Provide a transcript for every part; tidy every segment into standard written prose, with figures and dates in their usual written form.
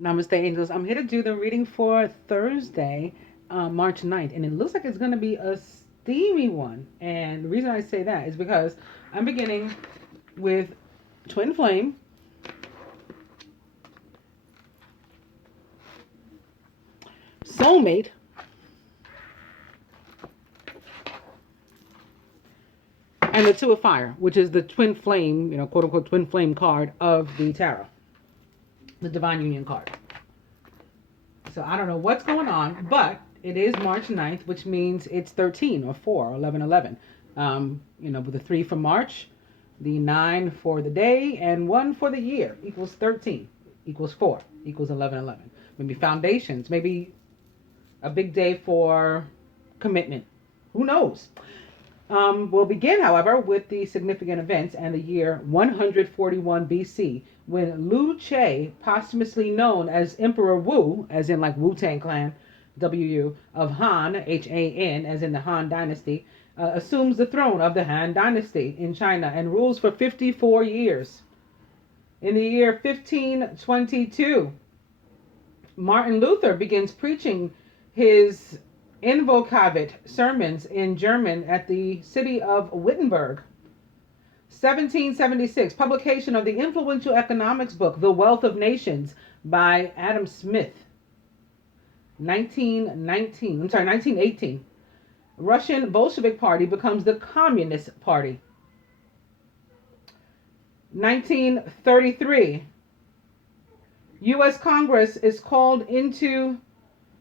Namaste, angels. I'm here to do the reading for Thursday, March 9th, and it looks like it's going to be a steamy one. And the reason I say that is because I'm beginning with Twin Flame, Soulmate, and the Two of Fire, which is the Twin Flame, quote unquote, Twin Flame card of the Tarot, the Divine Union card. So I don't know what's going on, but it is March 9th, which means it's 13 or 4 or 11, 11. With the 3 for March, the 9 for the day, and 1 for the year equals 13, equals 4, equals 11, 11. Maybe foundations, maybe a big day for commitment. Who knows? We'll begin, however, with the significant events and the year 141 BC, when Liu Che, posthumously known as Emperor Wu, as in like Wu-Tang Clan, W-U, of Han, H-A-N, as in the Han Dynasty, assumes the throne of the Han Dynasty in China and rules for 54 years. In the year 1522, Martin Luther begins preaching his Invokavit sermons in German at the city of Wittenberg. 1776, publication of the influential economics book, The Wealth of Nations by Adam Smith. 1918, Russian Bolshevik Party becomes the Communist Party. 1933, U.S. Congress is called into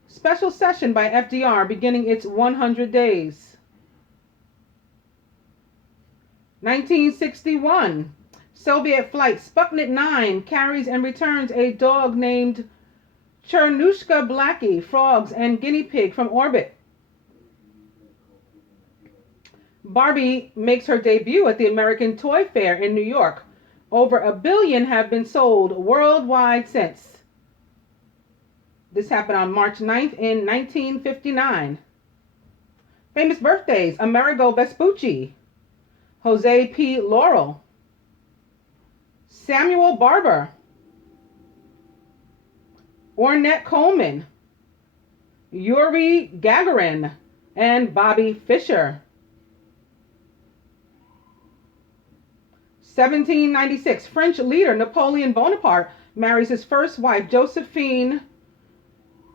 special session by FDR beginning its 100 days. 1961, Soviet flight Sputnik 9 carries and returns a dog named Chernushka Blackie, frogs, and guinea pig from orbit. Barbie makes her debut at the American Toy Fair in New York. Over 1 billion have been sold worldwide since. This happened on March 9th in 1959. Famous birthdays: Amerigo Vespucci, Jose P. Laurel, Samuel Barber, Ornette Coleman, Yuri Gagarin, and Bobby Fischer. 1796, French leader Napoleon Bonaparte marries his first wife, Josephine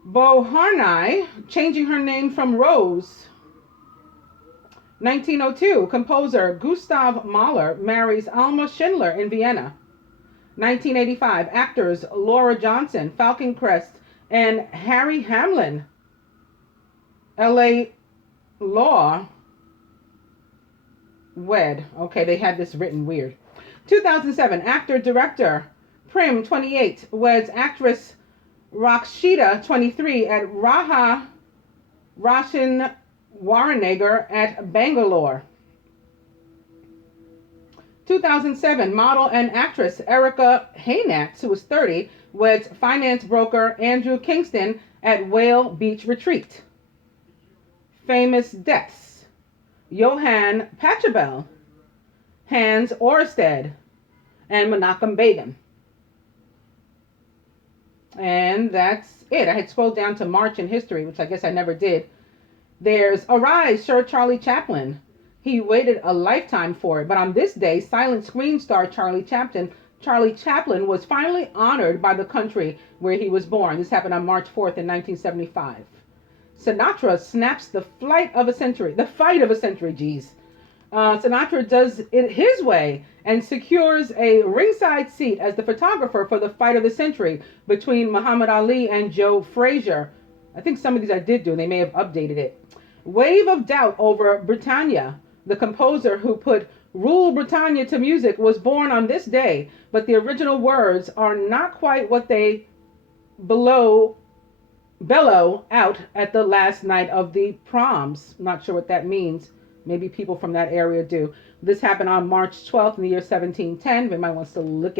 Beauharnais, changing her name from Rose. 1902, composer Gustav Mahler marries Alma Schindler in Vienna. 1985, actors Laura Johnson, Falcon Crest, and Harry Hamlin, L.A. Law, wed. Okay, they had this written weird. 2007, actor-director Prim, 28, weds actress Rakshita, 23, at Raha Roshan Warrenegger at Bangalore. 2007, model and actress Erica Haynatz, who was 30, weds finance broker Andrew Kingston at Whale Beach Retreat. Famous deaths: Johann Pachelbel, Hans Oersted, and Menachem Begin. And that's it. I had scrolled down to March in history, which I guess I never did. There's Arise, Sir Charlie Chaplin. He waited a lifetime for it, but on this day, silent screen star Charlie Chaplin was finally honored by the country where he was born. This happened on March 4th in 1975. Sinatra snaps the fight of a century, geez. Sinatra does it his way and secures a ringside seat as the photographer for the fight of the century between Muhammad Ali and Joe Frazier. I think some of these I did do, and they may have updated it. Wave of doubt over Britannia. The composer who put Rule Britannia to music was born on this day, but the original words are not quite what they bellow out at the last night of the proms. Not sure what that means. Maybe people from that area do. This happened on March 12th in the year 1710. If anybody wants to look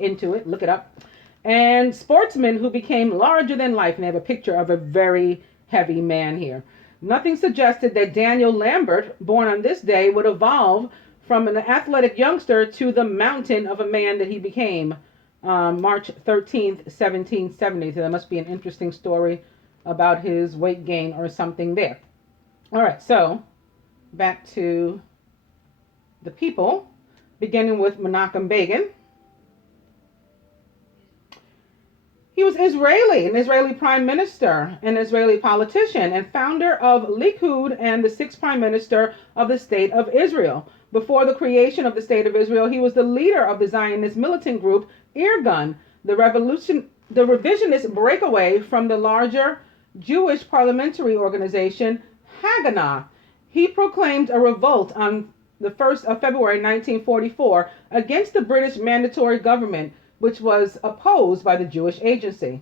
into it, look it up. And sportsmen who became larger than life. And they have a picture of a very heavy man here. Nothing suggested that Daniel Lambert, born on this day, would evolve from an athletic youngster to the mountain of a man that he became. March 13th, 1770. So that must be an interesting story about his weight gain or something there. All right, so back to the people, beginning with Menachem Begin. He was Israeli, an Israeli prime minister, an Israeli politician, and founder of Likud and the sixth prime minister of the State of Israel. Before the creation of the State of Israel, he was the leader of the Zionist militant group Irgun, the revisionist breakaway from the larger Jewish parliamentary organization Haganah. He proclaimed a revolt on the 1st of February 1944 against the British mandatory government, which was opposed by the Jewish Agency.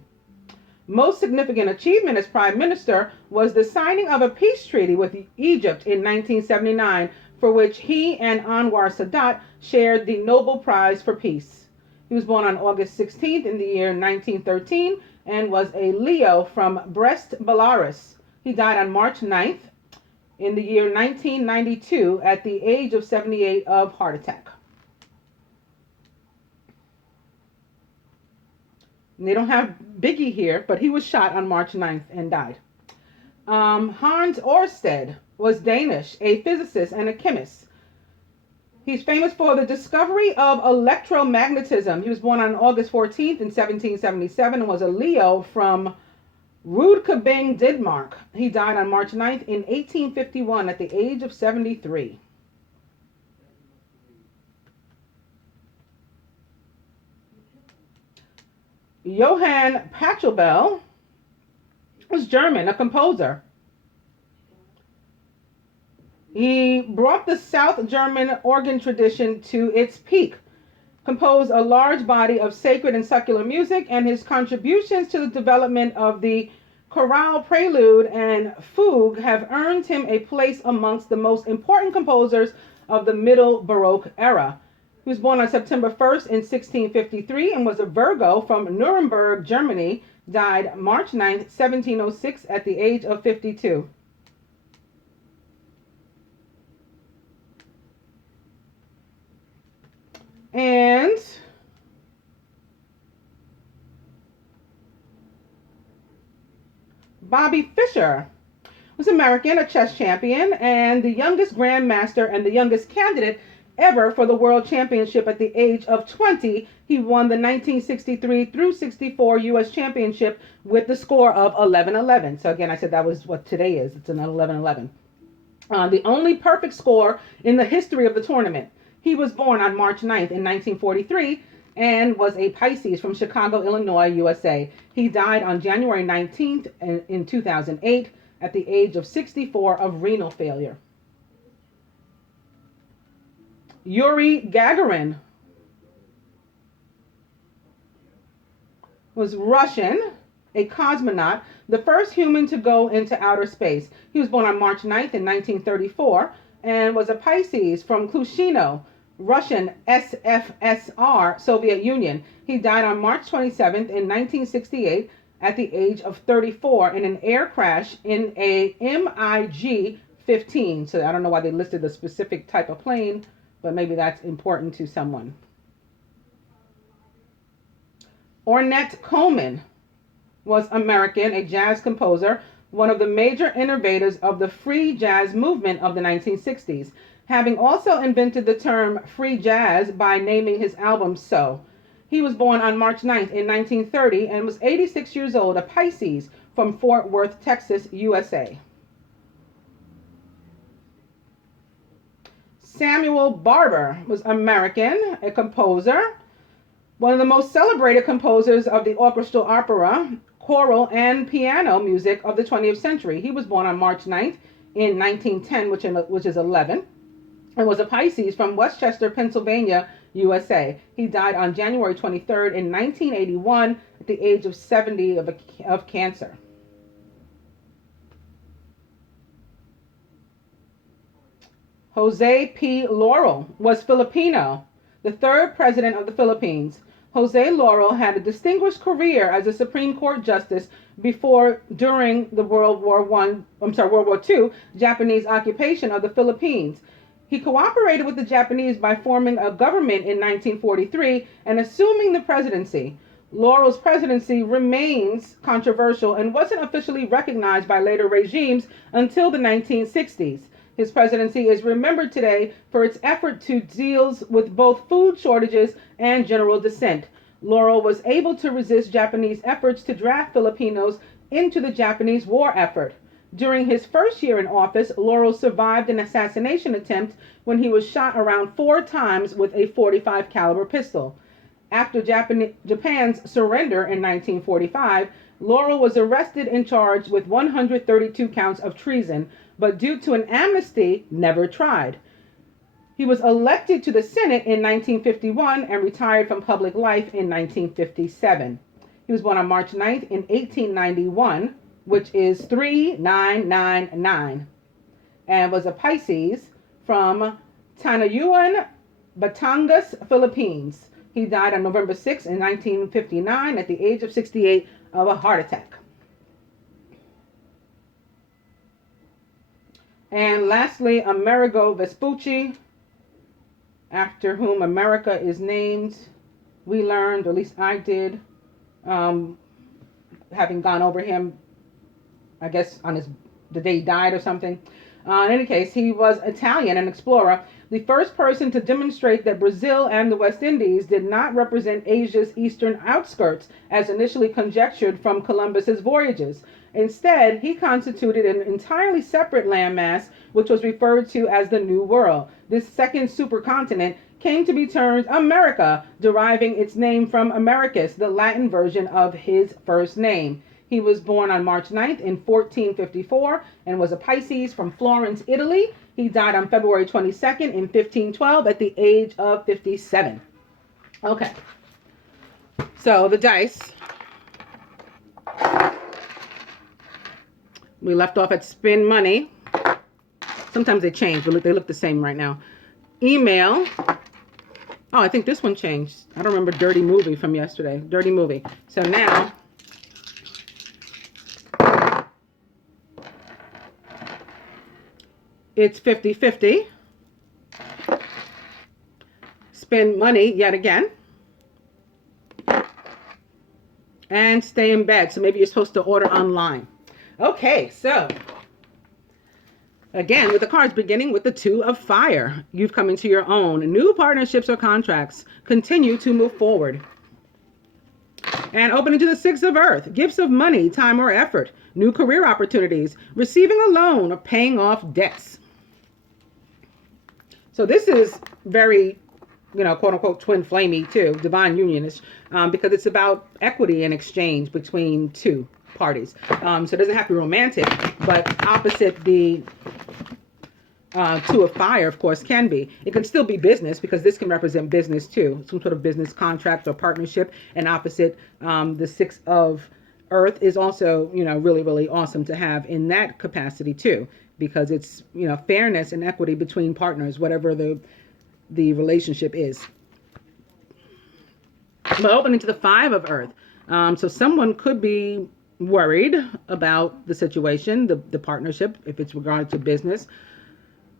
Most significant achievement as prime minister was the signing of a peace treaty with Egypt in 1979, for which he and Anwar Sadat shared the Nobel Prize for Peace. He was born on August 16th in the year 1913 and was a Leo from Brest, Belarus. He died on March 9th in the year 1992 at the age of 78 of heart attack. And they don't have Biggie here, but he was shot on March 9th and died. Hans Ørsted was Danish, a physicist and a chemist. He's famous for the discovery of electromagnetism. He was born on August 14th in 1777 and was a Leo from Rudkebing, Denmark. He died on March 9th in 1851 at the age of 73. Johann Pachelbel was German, a composer. He brought the South German organ tradition to its peak, composed a large body of sacred and secular music, and his contributions to the development of the chorale prelude and fugue have earned him a place amongst the most important composers of the Middle Baroque era. He was born on September 1st in 1653 and was a Virgo from Nuremberg, Germany. Died March 9th, 1706 at the age of 52. And Bobby Fischer was American, a chess champion, and the youngest grandmaster and the youngest candidate ever for the World Championship at the age of 20. He won the 1963 through 64 U.S. Championship with the score of 11-11. So again, I said that was what today is. It's an 11-11. The only perfect score in the history of the tournament. He was born on March 9th in 1943 and was a Pisces from Chicago, Illinois, USA. He died on January 19th in 2008 at the age of 64 of renal failure. Yuri Gagarin was Russian, a cosmonaut, the first human to go into outer space. He was born on March 9th in 1934 and was a Pisces from Klushino, Russian SFSR, Soviet Union. He died on March 27th in 1968 at the age of 34 in an air crash in a MiG-15. So I don't know why they listed the specific type of plane, but maybe that's important to someone. Ornette Coleman was American, a jazz composer, one of the major innovators of the free jazz movement of the 1960s, having also invented the term free jazz by naming his album So. He was born on March 9th in 1930 and was 86 years old, a Pisces from Fort Worth, Texas, USA. Samuel Barber was American, a composer, one of the most celebrated composers of the orchestral opera, choral, and piano music of the 20th century. He was born on March 9th in 1910, which is 11, and was a Pisces from Westchester, Pennsylvania, USA. He died on January 23rd in 1981 at the age of 70 of cancer. Jose P. Laurel was Filipino, the third president of the Philippines. Jose Laurel had a distinguished career as a Supreme Court justice during the World War II Japanese occupation of the Philippines. He cooperated with the Japanese by forming a government in 1943 and assuming the presidency. Laurel's presidency remains controversial and wasn't officially recognized by later regimes until the 1960s. His presidency is remembered today for its effort to deal with both food shortages and general dissent. Laurel was able to resist Japanese efforts to draft Filipinos into the Japanese war effort. During his first year in office, Laurel survived an assassination attempt when he was shot around 4 times with a .45 caliber pistol. After Japan's surrender in 1945, Laurel was arrested and charged with 132 counts of treason, but due to an amnesty, never tried. He was elected to the Senate in 1951 and retired from public life in 1957. He was born on March 9th in 1891, which is 3999, and was a Pisces from Tanayuan, Batangas, Philippines. He died on November 6th in 1959 at the age of 68 of a heart attack. And lastly, Amerigo Vespucci, after whom America is named. We learned, or at least I did, having gone over him, I guess on the day he died or something. In any case, he was Italian, an explorer, the first person to demonstrate that Brazil and the West Indies did not represent Asia's eastern outskirts, as initially conjectured from Columbus's voyages. Instead, he constituted an entirely separate landmass, which was referred to as the New World. This second supercontinent came to be termed America, deriving its name from Americus, the Latin version of his first name. He was born on March 9th in 1454 and was a Pisces from Florence, Italy. He died on February 22nd in 1512 at the age of 57. Okay. So the dice. We left off at spin money. Sometimes they change, but they look the same right now. Email. Oh, I think this one changed. I don't remember Dirty Movie from yesterday. Dirty Movie. So now, it's 50-50. Spend money yet again. And stay in bed. So maybe you're supposed to order online. Okay, so again, with the cards beginning with the Two of Fire, you've come into your own. New partnerships or contracts continue to move forward. And opening to the Six of Earth, gifts of money, time, or effort, new career opportunities, receiving a loan, or paying off debts. So this is very, quote unquote, twin flamey too, divine unionish, because it's about equity and exchange between two parties. So it doesn't have to be romantic, but opposite the Two of Fire, of course, can be. It can still be business, because this can represent business too, some sort of business contract or partnership. And opposite, the Six of Earth is also, really, really awesome to have in that capacity too, because it's, fairness and equity between partners, whatever the relationship is. But opening to the Five of Earth. So someone could be worried about the situation, the partnership, if it's regarded to business,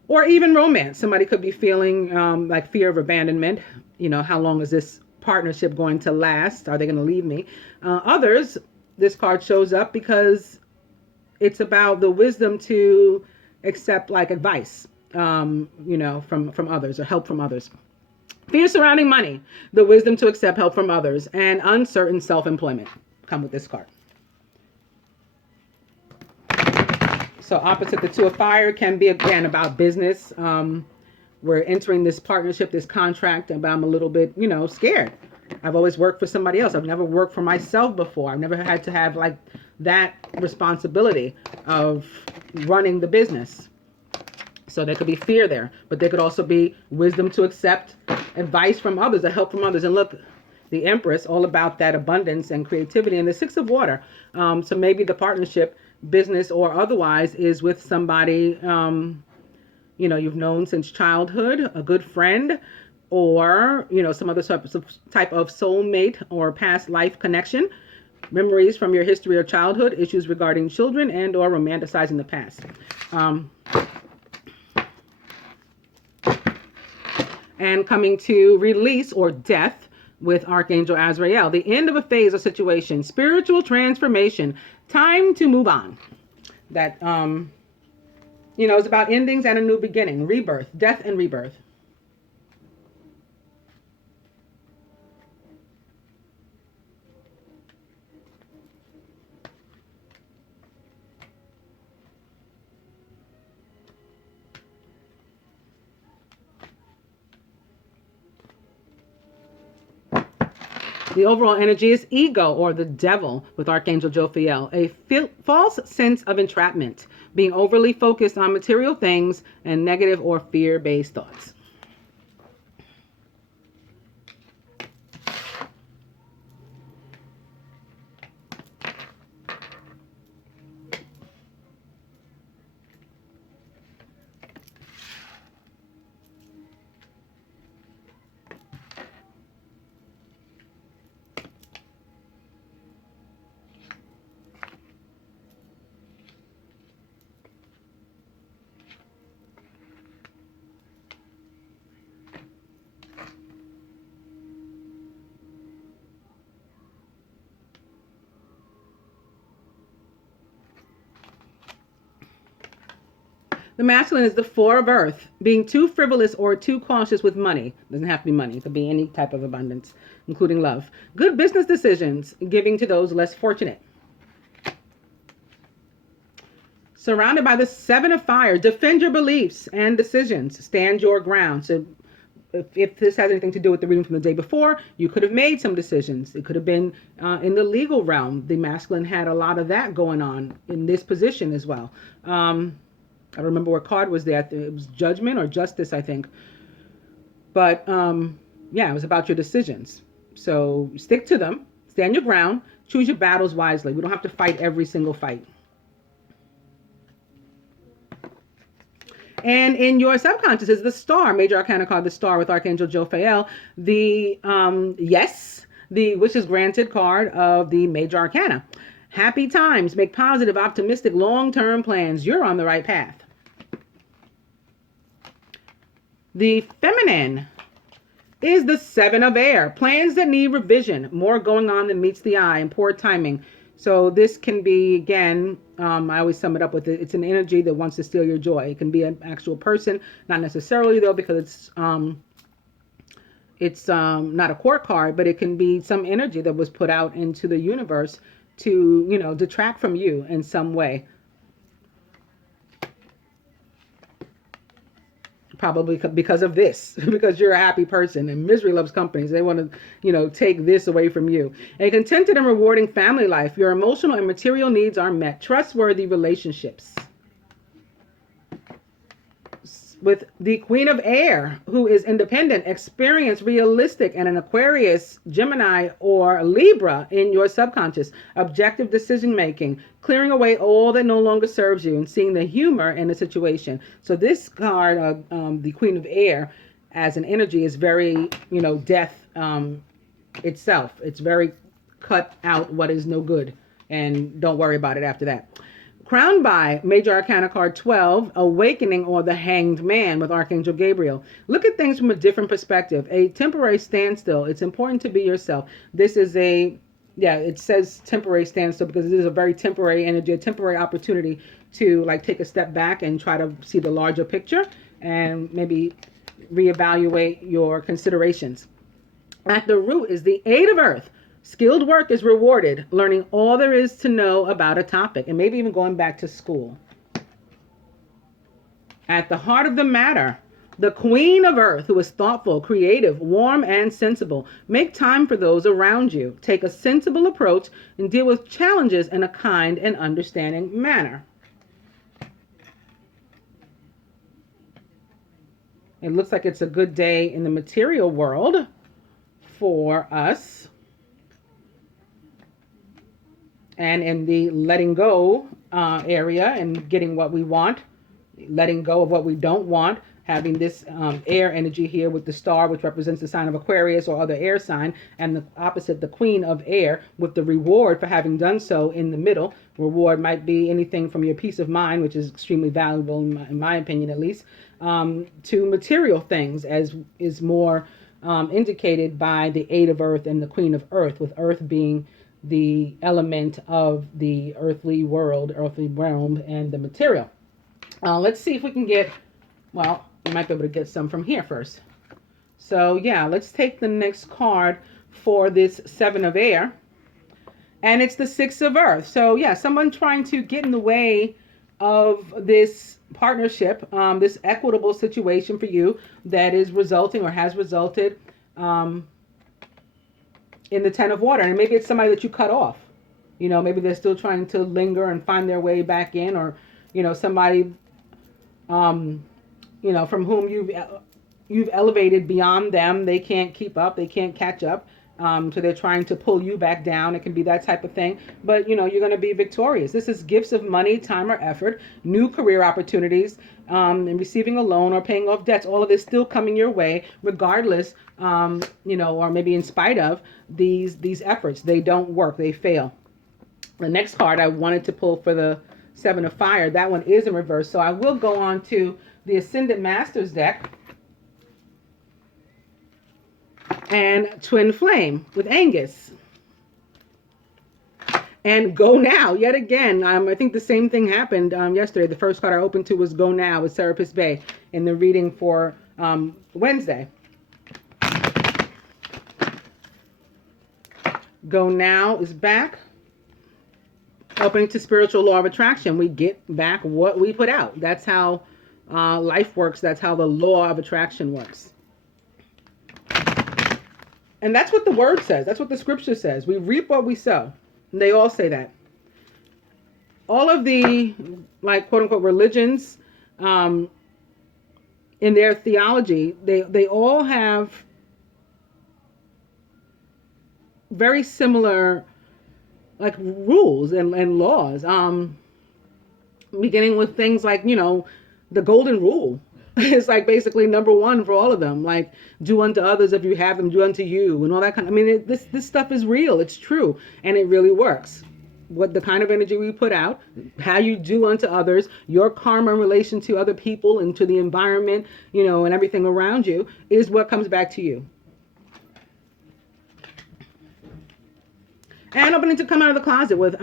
or even romance. Somebody could be feeling like fear of abandonment. How long is this partnership going to last? Are they going to leave me? Others, this card shows up because it's about the wisdom to accept like advice, from others, or help from others. Fear surrounding money, the wisdom to accept help from others, and uncertain self-employment come with this card. So opposite the Two of Fire can be, again, about business. We're entering this partnership, this contract, but I'm a little bit, scared. I've always worked for somebody else. I've never worked for myself before. I've never had to have like that responsibility of running the business. So there could be fear there, but there could also be wisdom to accept advice from others, or help from others. And look, the Empress, all about that abundance and creativity, and the Six of Water. So maybe the partnership, business or otherwise, is with somebody, you've known since childhood, a good friend, or, some other type of soulmate or past life connection, memories from your history or childhood, issues regarding children, and or romanticizing the past. and coming to release or death with Archangel Azrael. The end of a phase or situation, spiritual transformation, time to move on. That, it's about endings and a new beginning, rebirth, death and rebirth. The overall energy is ego or the devil with Archangel Jophiel, a false sense of entrapment, being overly focused on material things and negative or fear-based thoughts. The masculine is the four of earth, being too frivolous or too cautious with money. Doesn't have to be money. It could be any type of abundance, including love. Good business decisions, giving to those less fortunate. Surrounded by the seven of fire, defend your beliefs and decisions. Stand your ground. So if this has anything to do with the reading from the day before, you could have made some decisions. It could have been in the legal realm. The masculine had a lot of that going on in this position as well. I don't remember what card was there. It was judgment or justice, I think. But it was about your decisions. So stick to them. Stand your ground. Choose your battles wisely. We don't have to fight every single fight. And in your subconscious is the star, major arcana card, the star with Archangel Jophiel, the the wishes granted card of the major arcana. Happy times, make positive, optimistic, long-term plans. You're on the right path. The feminine is the seven of air. Plans that need revision. More going on than meets the eye and poor timing. So this can be, again, I always sum it up with it's an energy that wants to steal your joy. It can be an actual person, not necessarily though, because it's not a court card, but it can be some energy that was put out into the universe to, detract from you in some way. Probably because of this, because you're a happy person and misery loves company. So they want to, take this away from you. A contented and rewarding family life. Your emotional and material needs are met. Trustworthy relationships. With the Queen of Air, who is independent, experienced, realistic, and an Aquarius, Gemini, or Libra in your subconscious. Objective decision making, clearing away all that no longer serves you and seeing the humor in the situation. So this card, the Queen of Air, as an energy is very, death itself. It's very cut out what is no good and don't worry about it after that. Crowned by Major Arcana card 12, Awakening, or the Hanged Man with Archangel Gabriel. Look at things from a different perspective. A temporary standstill. It's important to be yourself. This is it says temporary standstill because it is a very temporary energy, a temporary opportunity to take a step back and try to see the larger picture and maybe reevaluate your considerations. At the root is the Eight of Earth. Skilled work is rewarded, learning all there is to know about a topic, and maybe even going back to school. At the heart of the matter, the Queen of Earth, who is thoughtful, creative, warm, and sensible. Make time for those around you. Take a sensible approach and deal with challenges in a kind and understanding manner. It looks like it's a good day in the material world for us. And in the letting go area and getting what we want, letting go of what we don't want, having this air energy here with the star, which represents the sign of Aquarius or other air sign, and the opposite, the queen of air, with the reward for having done so in the middle. Reward might be anything from your peace of mind, which is extremely valuable in my opinion at least, to material things, as is more indicated by the Eight of Earth and the Queen of Earth, with Earth being the element of the earthly world, earthly realm, and the material. Let's see if we can get, well, we might be able to get some from here first. So yeah, let's take the next card for this Seven of Air. And it's the Six of Earth. So yeah, someone trying to get in the way of this partnership, this equitable situation for you that is resulting or has resulted in the Ten of Water. And maybe it's somebody that you cut off. You know, maybe they're still trying to linger and find their way back in, or, you know, somebody, you know, from whom you've elevated beyond them. They can't keep up. They can't catch up. So they're trying to pull you back down. It can be that type of thing. But, you know, you're going to be victorious. This is gifts of money, time, or effort, new career opportunities, and receiving a loan or paying off debts. All of this still coming your way, regardless, you know, or maybe in spite of these efforts. They don't work. They fail. The next card I wanted to pull for the Seven of Fire, that one is in reverse. So I will go on to the Ascendant Masters deck. And Twin Flame with Angus. And Go Now, yet again. I think the same thing happened yesterday. The first card I opened to was Go Now with Serapis Bay in the reading for Wednesday. Go Now is back. Opening to Spiritual Law of Attraction. We get back what we put out. That's how life works. That's how the law of attraction works. And that's what the word says. That's what the scripture says. We reap what we sow. And they all say that. All of the, like, quote unquote, religions, in their theology, they all have very similar, like, rules and laws. Beginning with things like, you know, the golden rule. It's like basically number one for all of them. Like, do unto others if you have them, do unto you, and all that kind of, I mean, this stuff is real. It's true. And it really works. What the kind of energy we put out, how you do unto others, your karma in relation to other people and to the environment, you know, and everything around you is what comes back to you. And opening to come out of the closet with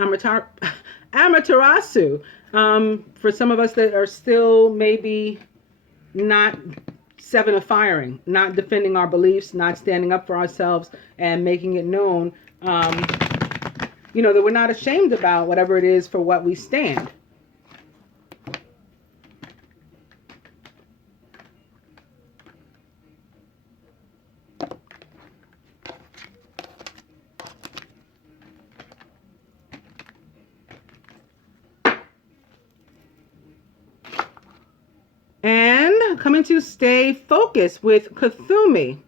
Amaterasu. For some of us that are still maybe not Seven of Firing, not defending our beliefs, not standing up for ourselves and making it known, you know, that we're not ashamed about whatever it is for what we stand. And coming to stay focused with Kuthumi.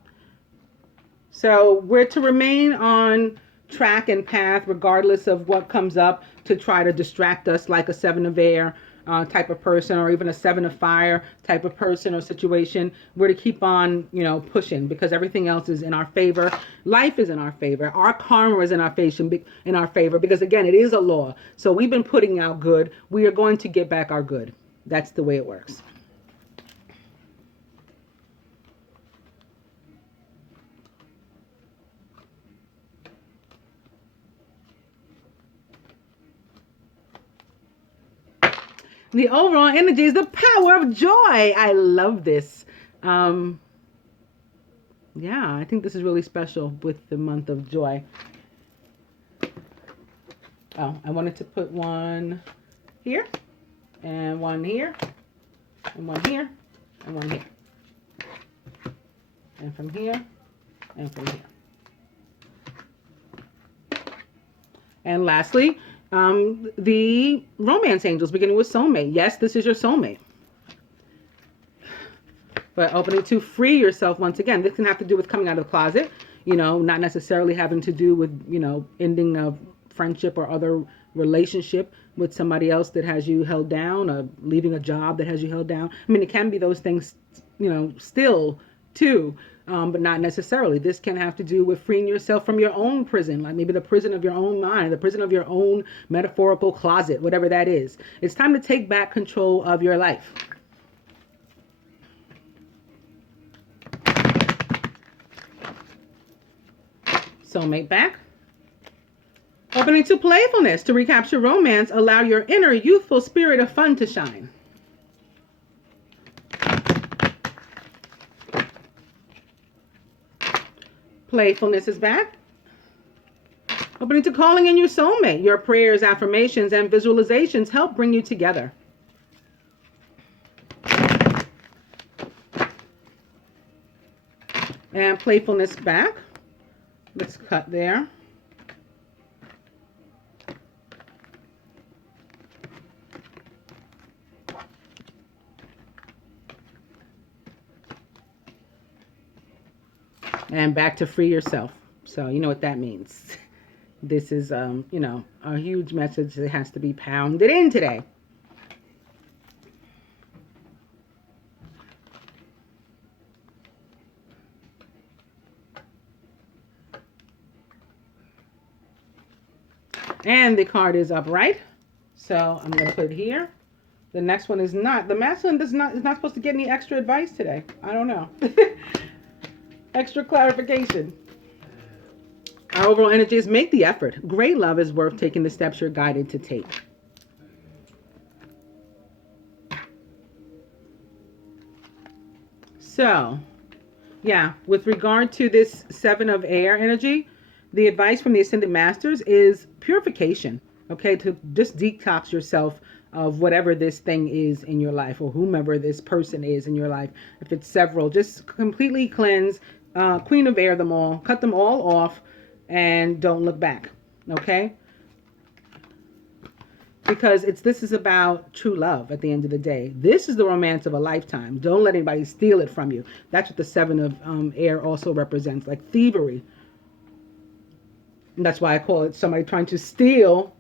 So we're to remain on track and path regardless of what comes up to try to distract us, like a Seven of Air type of person, or even a Seven of Fire type of person or situation. We're to keep on, you know, pushing, because everything else is in our favor. Life is in our favor. Our karma is in our favor, because again, it is a law. So we've been putting out good. We are going to get back our good. That's the way it works. The overall energy is the power of joy. I love this. Yeah, I think this is really special with the month of joy. Oh, I wanted to put one here, and one here, and one here, and one here. And from here, and from here. And lastly, the romance angels, beginning with soulmate. Yes, this is your soulmate. But opening to free yourself once again. This can have to do with coming out of the closet, you know, not necessarily having to do with, you know, ending a friendship or other relationship with somebody else that has you held down, or leaving a job that has you held down. I mean, it can be those things still too. But not necessarily. This can have to do with freeing yourself from your own prison, like maybe the prison of your own mind, the prison of your own metaphorical closet, whatever that is. It's time to take back control of your life. Soulmate back. Opening to playfulness. To recapture romance, allow your inner youthful spirit of fun to shine. Playfulness is back. Opening to calling in your soulmate. Your prayers, affirmations, and visualizations help bring you together. And playfulness back. Let's cut there. And back to free yourself. So you know what that means. This is, a huge message that has to be pounded in today. And the card is upright. So I'm going to put it here. The next one is not. The masculine is not supposed to get any extra advice today. I don't know. Extra clarification. Our overall energy is make the effort. Great love is worth taking the steps you're guided to take. So, yeah, with regard to this 7 of air energy, the advice from the Ascended Masters is purification, okay? To just detox yourself of whatever this thing is in your life, or whomever this person is in your life. If it's several, just completely cleanse, Queen of Air them all, cut them all off, and don't look back, okay? Because this is about true love at the end of the day. This is the romance of a lifetime. Don't let anybody steal it from you. That's what the 7 of air also represents, like thievery. And that's why I call it somebody trying to steal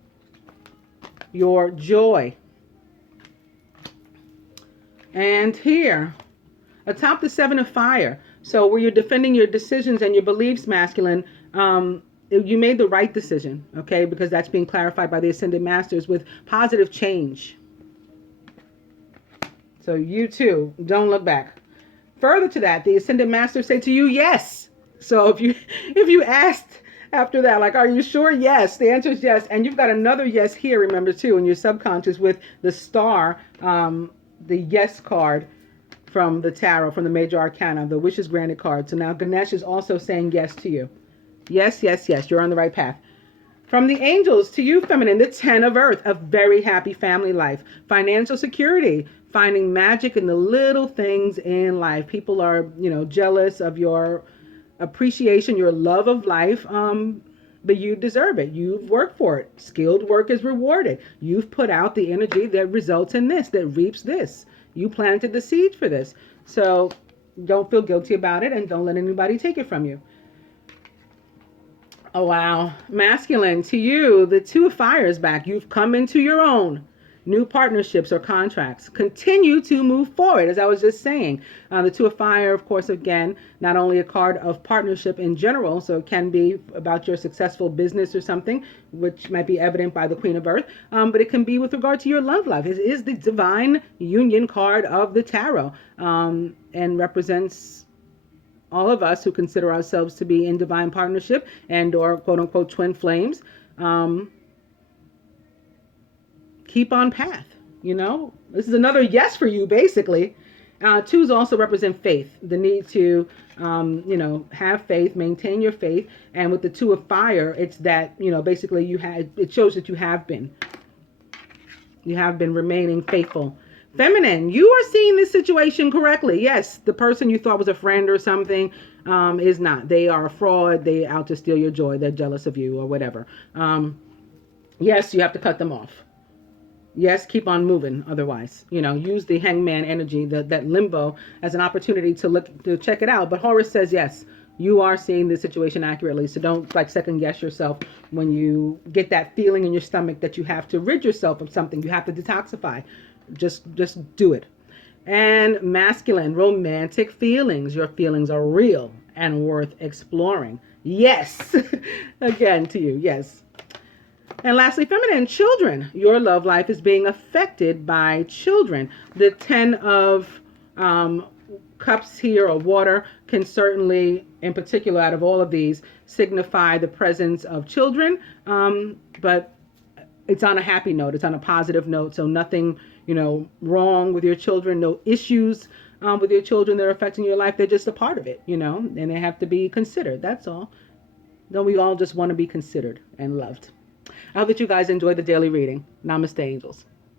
your joy. And here, atop the 7 of fire. So where you're defending your decisions and your beliefs, masculine, you made the right decision, okay? Because that's being clarified by the Ascended Masters with positive change. So you too, don't look back. Further to that, the Ascended Masters say to you, yes. So if you asked after that, like, are you sure? Yes. The answer is yes. And you've got another yes here, remember, too, in your subconscious with the star, the yes card from the tarot, from the major arcana, the wishes granted card. So now Ganesh is also saying yes to you. Yes, yes, yes. You're on the right path. From the angels to you, feminine, the 10 of earth, a very happy family life, financial security, finding magic in the little things in life. People are, jealous of your appreciation, your love of life, but you deserve it. You've worked for it. Skilled work is rewarded. You've put out the energy that results in this, that reaps this. You planted the seed for this. So don't feel guilty about it, and don't let anybody take it from you. Oh, wow. Masculine, to you, the 2 of fire is back. You've come into your own. New partnerships or contracts. Continue to move forward, as I was just saying. The 2 of fire, of course, again, not only a card of partnership in general, so it can be about your successful business or something, which might be evident by the Queen of Earth, but it can be with regard to your love life. It is the divine union card of the tarot, and represents all of us who consider ourselves to be in divine partnership and or quote-unquote twin flames. Keep on path, This is another yes for you, basically. 2s also represent faith, the need to, have faith, maintain your faith. And with the 2 of fire, it's that, basically it shows that you have been remaining faithful. Feminine, you are seeing this situation correctly. Yes, the person you thought was a friend or something is not. They are a fraud. They're out to steal your joy. They're jealous of you or whatever. Yes, you have to cut them off. Yes, keep on moving. Otherwise, use the hangman energy, that limbo, as an opportunity to check it out. But Horus says, yes, you are seeing the situation accurately. So don't second guess yourself when you get that feeling in your stomach that you have to rid yourself of something. You have to detoxify. Just do it. And masculine, romantic feelings. Your feelings are real and worth exploring. Yes. Again to you. Yes. And lastly, feminine, children. Your love life is being affected by children. The 10 of cups here, or water, can certainly, in particular, out of all of these, signify the presence of children. But it's on a happy note. It's on a positive note. So nothing, wrong with your children. No issues with your children that are affecting your life. They're just a part of it, and they have to be considered. That's all. Don't we all just want to be considered and loved? I hope that you guys enjoyed the daily reading. Namaste, angels.